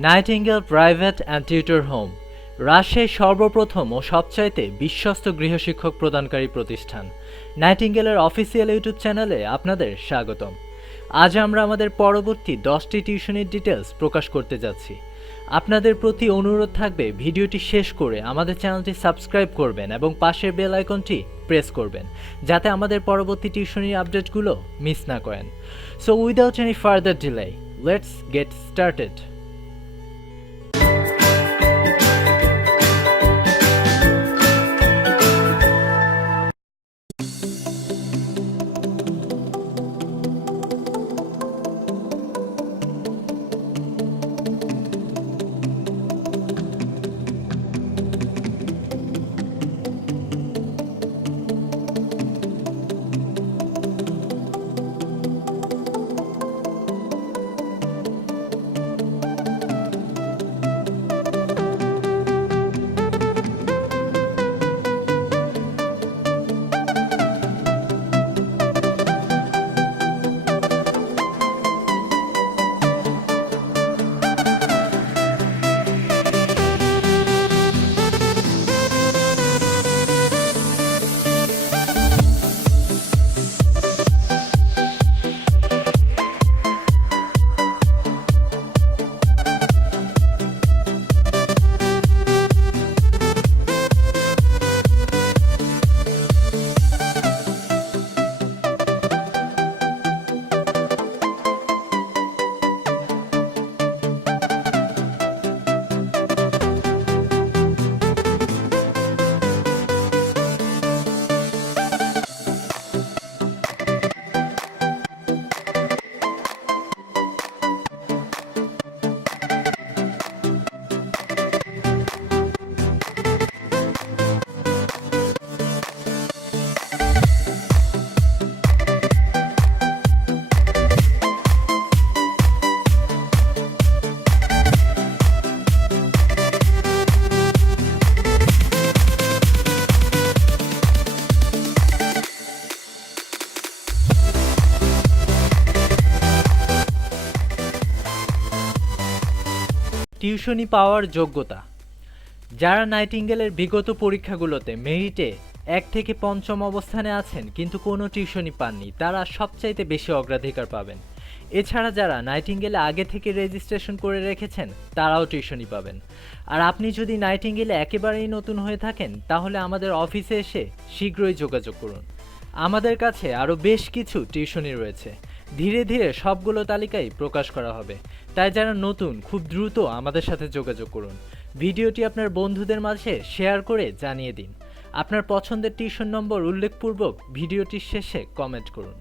Nightingale private and tutor home রাজশাহীর সর্বপ্রথম ও সবচাইতে বিশ্বস্ত গৃহশিক্ষক প্রদানকারী প্রতিষ্ঠান। নাইটিঙ্গেলের অফিসিয়াল ইউটিউব চ্যানেলে আপনাদের স্বাগতম। আজ আমরা আমাদের পরবর্তী 10টি টিউশনির ডিটেলস প্রকাশ করতে যাচ্ছি। আপনাদের প্রতি অনুরোধ থাকবে ভিডিওটি শেষ করে আমাদের চ্যানেলটি সাবস্ক্রাইব করবেন এবং পাশের বেল আইকনটি প্রেস করবেন যাতে আমাদের পরবর্তী টিউশনির আপডেটগুলো মিস না করেন। So without any further delay, let's get started. টিউশনি পাওয়ার যোগ্যতা। যারা নাইটিঙ্গেলের বিগত পরীক্ষাগুলোতে মেরিটে 1 থেকে 5ম অবস্থানে আছেন কিন্তু কোনো টিউশনি পাননি, তারা সবচাইতে বেশি অগ্রাধিকার পাবেন। এছাড়া যারা নাইটিঙ্গেলে আগে থেকে রেজিস্ট্রেশন করে রেখেছেন তারাও টিউশনি পাবেন। আর আপনি যদি নাইটিঙ্গেলে একেবারেই নতুন হয়ে থাকেন তাহলে আমাদের অফিসে এসে শীঘ্রই যোগাযোগ করুন। আমাদের কাছে আরও বেশ কিছু টিউশনি রয়েছে, ধীরে ধীরে সবগুলো তালিকাই প্রকাশ করা হবে। তাই যারা নতুন খুব দ্রুত আমাদের সাথে যোগাযোগ করুন। ভিডিওটি আপনার বন্ধুদের মাঝে শেয়ার করে জানিয়ে দিন। আপনার পছন্দের টিউশন নম্বর উল্লেখপূর্বক ভিডিওটির শেষে কমেন্ট করুন।